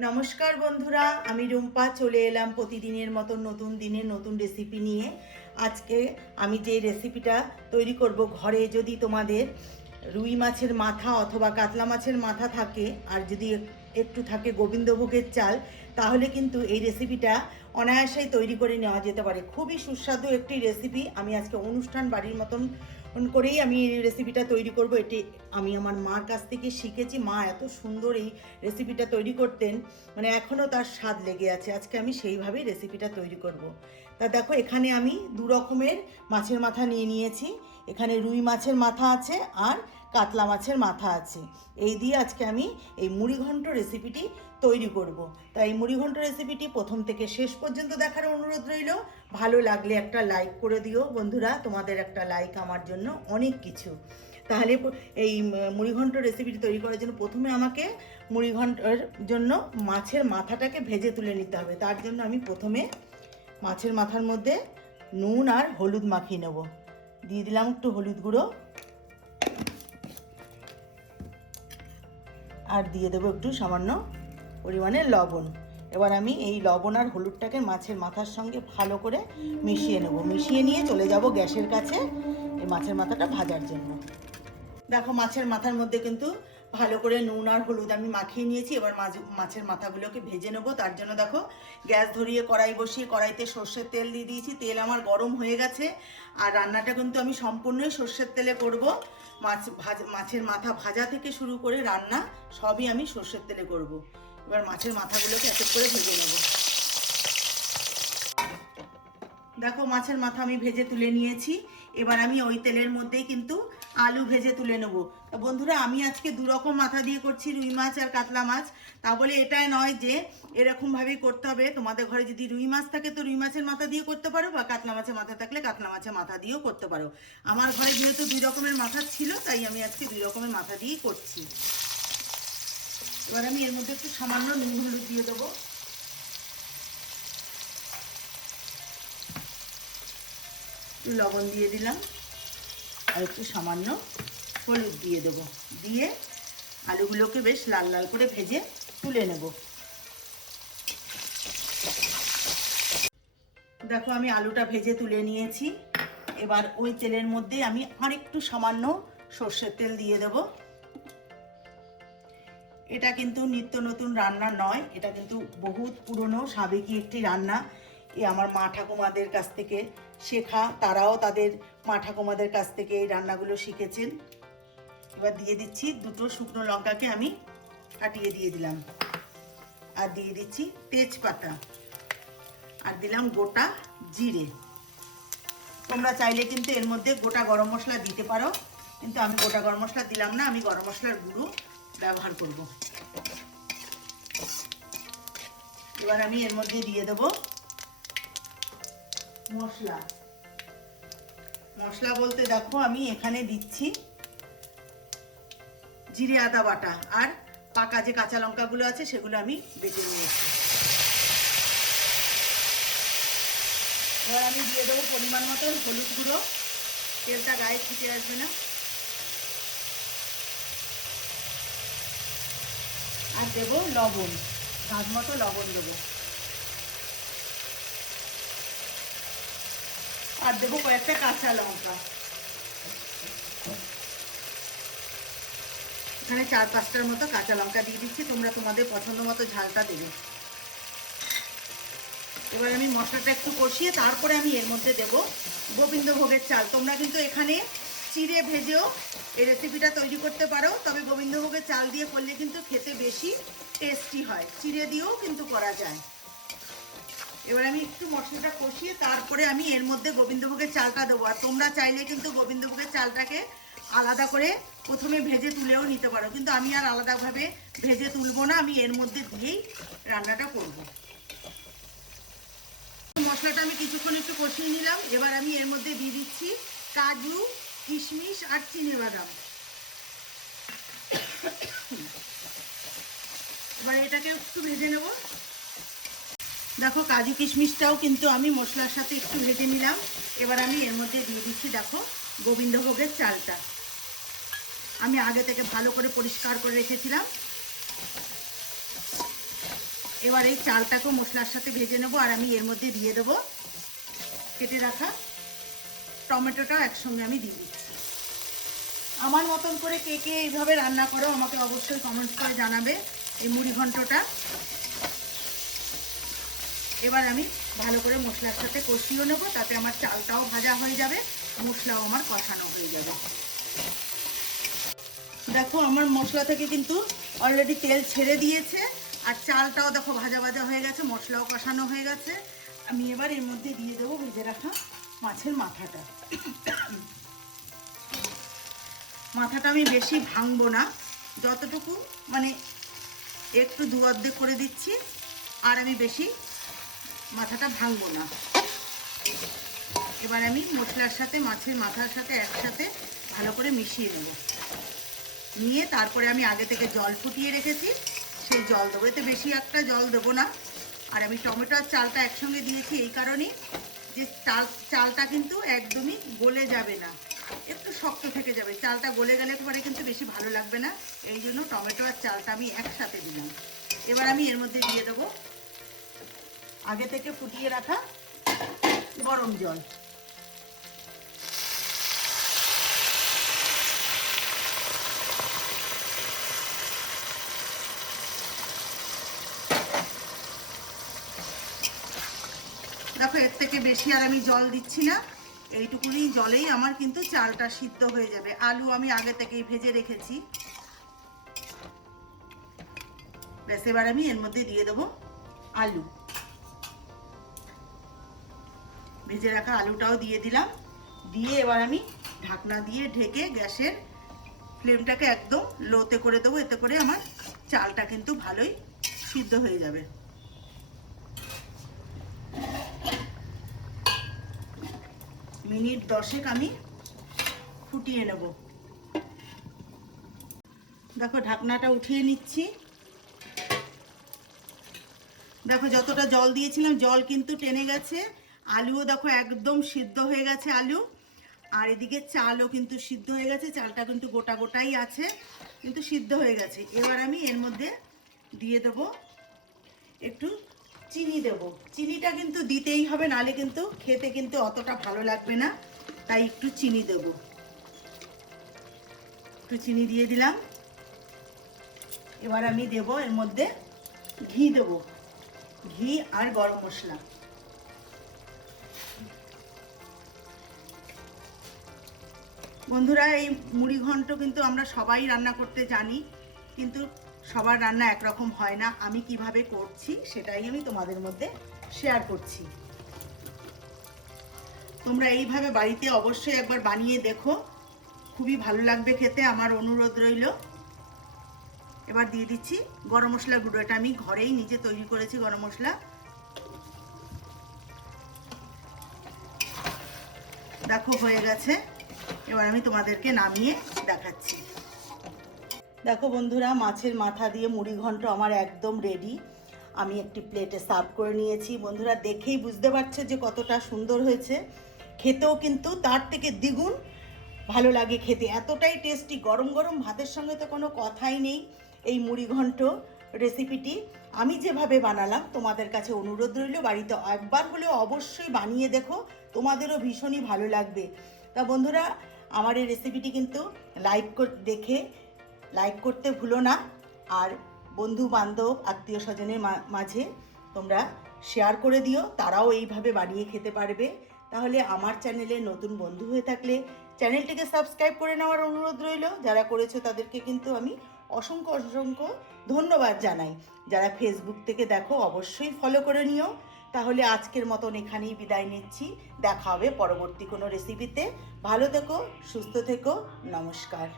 নমস্কার বন্ধুরা, আমি রুম্পা, চলে এলাম প্রতিদিনের মতন নতুন দিনের নতুন রেসিপি নিয়ে। আজকে আমি যে রেসিপিটা তৈরি করব ঘরে যদি তোমাদের রুই মাছের মাথা অথবা কাতলা মাছের মাথা থাকে, আর যদি এক- একটু থাকে গোবিন্দভোগের চাল, তাহলে কিন্তু এই রেসিপিটা অনায়াসেই তৈরি করে নেওয়া যেতে পারে। খুবই সুস্বাদু একটি রেসিপি আমি আজকে অনুষ্ঠান বাড়ির মতন করেই আমি এই রেসিপিটা তৈরি করব। এটি আমি আমার মার কাছ থেকে শিখেছি। মা এত সুন্দর এই রেসিপিটা তৈরি করতেন। মানে এখনও তার স্বাদ লেগে আছে। আজকে আমি সেইভাবেই রেসিপিটা তৈরি করব। তা দেখো, এখানে আমি দু রকমের মাছের মাথা নিয়ে নিয়েছি। এখানে রুই মাছের মাথা আছে আর কাতলা মাছের মাথা আছে। এই দিয়ে আজকে আমি এই মুড়িঘণ্ট রেসিপিটি তৈরি করব। তাই মুড়িঘণ্ট রেসিপিটি প্রথম থেকে শেষ পর্যন্ত দেখার অনুরোধ রইল। ভালো লাগলে একটা লাইক করে দিও বন্ধুরা। তোমাদের একটা লাইক আমার জন্য অনেক কিছু। তাহলে এই মুড়িঘণ্ট রেসিপিটি তৈরি করার জন্য প্রথমে আমাকে মুড়িঘণ্টের জন্য মাছের মাথাটাকে ভেজে তুলে নিতে হবে। তার জন্য আমি প্রথমে মাছের মাথার মধ্যে নুন আর হলুদ মাখিয়ে নেব। দিয়ে দিলাম একটু হলুদ গুঁড়ো। আর দিয়ে দেবো একটু সামান্য পরিমাণে লবণ। এবার আমি এই লবণ আর হলুদটাকে মাছের মাথার সঙ্গে ভালো করে মিশিয়ে নেব। মিশিয়ে নিয়ে চলে যাব গ্যাসের কাছে এই মাছের মাথাটা ভাজার জন্য। দেখো মাছের মাথার মধ্যে কিন্তু ভালো করে নুন আর হলুদ আমি মাখিয়ে নিয়েছি। এবার মাছ- মাছের মাথাগুলোকে ভেজে নেব। তার জন্য দেখো গ্যাস ধরিয়ে কড়াই বসিয়ে কড়াইতে সর্ষের তেল দিয়ে দিয়েছি। তেল আমার গরম হয়ে গেছে আর রান্নাটা কিন্তু আমি সম্পূর্ণই সর্ষের তেলে করব। মাছ ভাজ মাছের মাথা ভাজা থেকে শুরু করে রান্না সবই আমি সর্ষের তেলে করব। এবার মাছের মাথাগুলোকে এক করে ভেজে নেব। দেখো, মাছের মাথা আমি ভেজে তুলে নিয়েছি। এবার আমি ওই তেলের মধ্যেই কিন্তু আলু ভেজে তুলে নেব। বন্ধুরা, আমি আজকে দু রকম মাথা দিয়ে করছি রুই মাছ আর কাতলা মাছ। তা বলে এটাই নয় যে এরকমভাবেই করতে হবে। তোমাদের ঘরে যদি রুই মাছ থাকে তো রুই মাছের মাথা দিয়ে করতে পারো বা কাতলা মাছের মাথা থাকলে কাতলা মাছের মাথা দিয়েও করতে পারো। আমার ঘরে যেহেতু দুই রকমের মাথা ছিল, তাই আমি আজকে দুই রকমের মাথা দিয়েই করছি। এবার আমি এর মধ্যে একটু সামান্য নুন হলুদ দিয়ে দেবো। লবণ দিয়ে দিলাম। আর একটু সামান্য হলুদ দিয়ে দেবো। দিয়ে আলুগুলোকে বেশ লাল লাল করে ভেজে তুলে নেব। দেখো, আমি আলুটা ভেজে তুলে নিয়েছি। এবার ওই তেলের মধ্যে আমি আরেকটু সামান্য সর্ষের তেল দিয়ে দেব। এটা কিন্তু নিত্য নতুন রান্না নয়, এটা কিন্তু বহুত পুরনো, সাবেকি একটি রান্না। এ আমার মা ঠাকুমাদের কাছ থেকে শেখা, তারাও তাদের মা ঠাকুমাদের কাছ থেকে এই রান্নাগুলো শিখেছেন। এবার দিয়ে দিচ্ছি দুটো শুকনো লঙ্কাকে আমি কাটিয়ে দিয়ে দিলাম। আর দিয়ে দিচ্ছি তেজপাতা। আর দিলাম গোটা জিরে। তোমরা চাইলে কিন্তু এর মধ্যে গোটা গরম মশলা দিতে পারো, কিন্তু আমি গোটা গরম মশলা দিলাম না, আমি গরম মশলার গুঁড়ো ব্যবহার করব। এবার আমি এর মধ্যে দিয়ে দেব মশলা। মশলা বলতে দেখো, আমি এখানে দিচ্ছি জিরে, আদা, বাটা আর পাকা যে কাঁচা লঙ্কাগুলো আছে, সেগুলো আমি বেটে নিয়েছি। এবার আমি দিয়ে দেবো পরিমাণ মতন হলুদ গুঁড়ো। তেলটা গায়ে ছিটে আসবে না আর দেবো লবণ, স্বাদ মতো লবণ দেবো। আর দেবো কয়েকটা কাঁচা লঙ্কা। এখানে চার পাঁচটার মতো কাঁচা লঙ্কা দিয়ে দিচ্ছি, তোমরা তোমাদের পছন্দ মতো ঝালটা দেবে। এবার আমি মশলাটা একটু কষিয়ে তারপরে আমি এর মধ্যে দেব গোবিন্দভোগের চাল। তোমরা কিন্তু এখানে চিড়ে ভেজেও এই রেসিপিটা তৈরি করতে পারো। তবে গোবিন্দভোগের চাল দিয়ে করলে কিন্তু খেতে বেশি টেস্টি হয়। চিড়ে দিয়েও কিন্তু করা যায়। এবার আমি একটু মশলাটা কষিয়ে তারপরে আমি এর মধ্যে গোবিন্দভোগের চালটা দেবো। আর তোমরা চাইলে কিন্তু গোবিন্দভোগের চালটাকে আলাদা করে প্রথমে ভেজে তুলেও নিতে পারো। কিন্তু আমি আর আলাদাভাবে ভেজে তুলবো না, আমি এর মধ্যে দিয়েই রান্নাটা করব। মশলাটা আমি কিছুক্ষণ একটু কষিয়ে নিলাম। এবার আমি এর মধ্যে দিয়ে দিচ্ছি কাজু কিশমিশ আর চিনে বাদাম। এবার এটাকে একটু ভেজে নেব। দেখো, কাজু কিশমিশটাও কিন্তু আমি মশলার সাথে একটু ভেজে নিলাম। এবার আমি এর মধ্যে দিয়ে দিচ্ছি, দেখো, গোবিন্দভোগের চালটা। আমি আগে থেকে ভালো করে পরিষ্কার করে রেখেছিলাম। এবার এই চালটাকেও মশলার সাথে ভেজে নেব আর আমি এর মধ্যে দিয়ে দেবো কেটে রাখা টমেটোটাও একসঙ্গে আমি দিয়ে দিচ্ছি। আমার মতন করে কে কে এইভাবে রান্না করো আমাকে অবশ্যই কমেন্টস করে জানাবে এই মুড়ি ঘন্টটা। এবার আমি ভালো করে মশলার সাথে কষিয়ে নেব, তাতে আমার চালটাও ভাজা হয়ে যাবে, মশলাও আমার কষানো হয়ে যাবে। দেখো আমার মশলা থেকে কিন্তু অলরেডি তেল ছেড়ে দিয়েছে, আর চালটাও দেখো ভাজা ভাজা হয়ে গেছে, মশলাও কষানো হয়ে গেছে। আমি এবার এর মধ্যে দিয়ে দেবো ভেজে রাখা মাছের মাথাটা। মাথাটা আমি বেশি ভাঙবো না। যতটুকু মানে একটু দু অর্ধেক করে দিচ্ছি, আর আমি বেশি মাথাটা ভাঙবো না। এবার আমি মশলার সাথে, মাছের মাথার সাথে একসাথে ভালো করে মিশিয়ে নেব। নিয়ে তারপরে আমি আগে থেকে জল ফুটিয়ে রেখেছি। সেই জল দেবো। এতে বেশি একটা জল দেবো না। আর আমি টমেটো আর চালটা একসঙ্গে দিয়েছি এই কারণেই। যে চাল, চালটা কিন্তু একদমই গলে যাবে না। একটু শক্ত থেকে যাবে। চালটা গলে গেলে পরে কিন্তু বেশি ভালো লাগবে না। এই জন্য টমেটো আর চালটা আমি একসাথে দিলাম। এবার আমি এর মধ্যে দিয়ে দেবো আগে থেকে ফুটিয়ে রাখা গরম জল। দেখো, এর থেকে বেশি আর আমি জল দিচ্ছি না। এইটুকুনি জলেই আমার কিন্তু চালটা সিদ্ধ হয়ে যাবে। আলু আমি আগে থেকেই ভেজে রেখেছি। ব্যাস, এবার আমি এর মধ্যে দিয়ে দেবো আলু। ভেজে রাখা আলুটাও দিয়ে দিলাম। দিয়ে এবার আমি ঢাকনা দিয়ে ঢেকে গ্যাসের ফ্লেমটাকে একদম লোতে করে দেবো। এতে করে আমার চালটা কিন্তু ভালোই সিদ্ধ হয়ে যাবে। মিনিট দশেক আমি ফুটিয়ে নেব। দেখো, ঢাকনাটা উঠিয়ে নিচ্ছি। দেখো, যতটা জল দিয়েছিলাম, জল কিন্তু টেনে গেছে। আলুও দেখো একদম সিদ্ধ হয়ে গেছে আলু। আর এদিকে চালও কিন্তু সিদ্ধ হয়ে গেছে, চালটা কিন্তু গোটা গোটাই আছে, কিন্তু সিদ্ধ হয়ে গেছে। এবার আমি এর মধ্যে দিয়ে দেব একটু চিনি দেব। চিনিটা কিন্তু দিতেই হবে, নালে কিন্তু খেতে কিন্তু অতটা ভালো লাগবে না। তাই একটু চিনি দেব। একটু চিনি দিয়ে দিলাম। এবার আমি দেব এর মধ্যে ঘি দেব। ঘি আর গরম মশলা। বন্ধুরা, এই মুড়ি ঘন্ট কিন্তু আমরা সবাই রান্না করতে জানি, কিন্তু সবার রান্না একরকম হয় না, আমি কীভাবে করছি সেটাই আমি তোমাদের মধ্যে শেয়ার করছি। তোমরা এইভাবে বাড়িতে অবশ্যই একবার বানিয়ে দেখো। খুবই ভালো লাগবে খেতে, আমার অনুরোধ রইল। এবার দিয়ে দিচ্ছি গরম মশলা গুঁড়ো, এটা আমি ঘরেই নিজে তৈরি করেছি গরম মশলা। দেখো হয়ে গেছে, এবার আমি তোমাদেরকে নামিয়ে দেখাচ্ছি। দেখো বন্ধুরা, মাছের মাথা দিয়ে মুড়ি ঘন্ট আমার একদম রেডি আমি একটি প্লেটে সার্ভ করে নিয়েছি। বন্ধুরা, দেখেই বুঝতে পারছ যে কতটা সুন্দর হয়েছে। খেতেও কিন্তু তার থেকে দ্বিগুণ ভালো লাগে খেতে। এতটাই টেস্টি গরম গরম ভাতের সঙ্গে তো কোনো কথাই নেই এই মুড়ি ঘন্ট রেসিপিটি আমি যেভাবে বানালাম, তোমাদের কাছে অনুরোধ রইল, বাড়িতে একবার হলেও অবশ্যই বানিয়ে দেখো, তোমাদেরও ভীষণই ভালো লাগবে। তা বন্ধুরা, আমার এই রেসিপিটি কিন্তু লাইক দেখে লাইক করতে ভুলো না। আর বন্ধু বান্ধব আত্মীয় স্বজনের মাঝে তোমরা শেয়ার করে দিও। তারাও এইভাবে বানিয়ে খেতে পারবে। তাহলে আমার চ্যানেলে নতুন বন্ধু হয়ে থাকলে চ্যানেলটিকে সাবস্ক্রাইব করে নেওয়ার অনুরোধ রইল। যারা করেছ তাদেরকে কিন্তু আমি অসংখ্য অসংখ্য ধন্যবাদ জানাই। যারা ফেসবুক থেকে দেখো, অবশ্যই ফলো করে নিও। তাহলে আজকের মতন এখানেই বিদায় নিচ্ছি। দেখা হবে পরবর্তী কোনো রেসিপিতে ভালো থেকো, সুস্থ থেকো। নমস্কার।